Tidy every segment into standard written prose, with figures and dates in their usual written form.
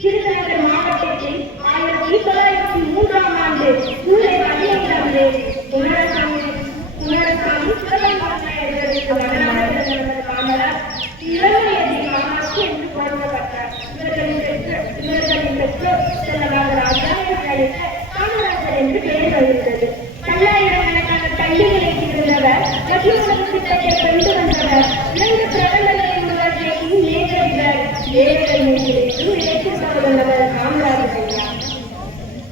விருதுநகர் மாவட்டத்தில் 1903ஆம் ஆண்டு ஜூலை 15 குமாரசாமி சிவகங்காயர்களுக்கு மகனாக பிறந்த காமராஜ் இளமையதி காமாட்சி என்று போற்றப்பட்டார். இவர்களின் பெற்றோர் செல்லமாக ராஜாவை அழைக்க காமராஜர் என்று பெயர் வருகிறது. பல்லாயிரக்கணக்கான பள்ளிகளை திறந்தவர் மற்றும் திட்டத்தை கொண்டு வந்தவர். 2 பிரபலங்களை உருவாக்கிய மேஜர் ஏழைகள் மீது இலக்கியவர் காமராஜர்.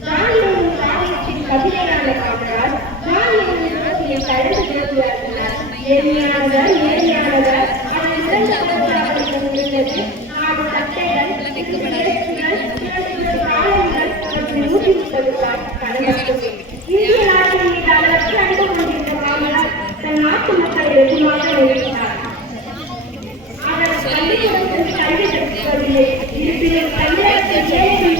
காந்தியின் காவியத்தின் கவிதையான காமராஜ் காந்தியின் யோசியை கலந்து பேசியார். நேர்மையானவர் நேர்மையானவர் அவன் சிறந்த அவர்களுக்கு முடிந்தது. நாடு சட்டைகள் காலங்கள் மற்றும் 130 இந்திய நாட்டின் மீது அளவற்ற அன்பு கொண்டிருந்த காமராஜ் தன் நாட்டு மக்களை வெகுமாக நேசித்தார். அவர் பள்ளிக்கூடத்தில் கல்வி கற்கவில்லை. இருப்பினும் தமிழகத்தில் ஏழை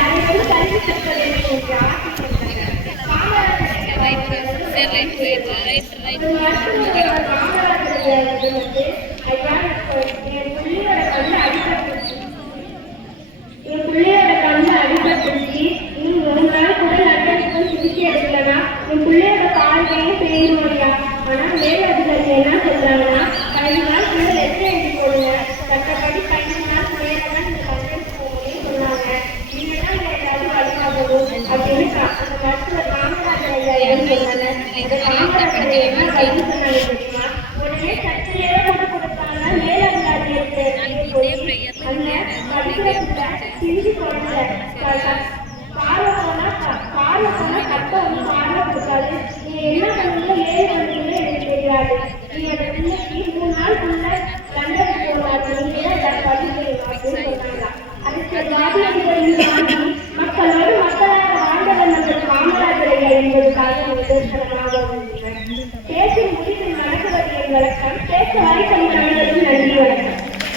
அனைவரும் கல்வி கற்க வேண்டும் என்று ஆசைப்பட்டனர். என் பிள்ளையோட கண்ணு அடிபட்டுச்சு. இன்னும் 1 நாள் கூட லண்டனுக்கு சிகிச்சை எடுக்கலனா என் பிள்ளையோட காலையே பேருமையா. ஆனா மேல் அதிகாரி என்ன சொல்றாங்கன்னா 5 நாள் கூட லெட்டர் எழுதி போடுங்க, கட்டப்படி 5 நாள் மேலதான் இந்த லண்டனுக்கு போகணும்னு சொன்னாங்க. இனிமேதான் ஏதாவது வழிபாகணும் அப்படின்னு அந்த மருத்துவர் காமராஜர் ஐயா என்ன சொன்னாங்க. அந்த காமராஜர் என்ன கல்வி சொன்னாங்க தெரியுமா? உடனே சர்ச்சையே கூட கொடுத்தாங்க. மேல் அதிகாரி அந்த படிக்கிறதுல சிந்தி குழந்தை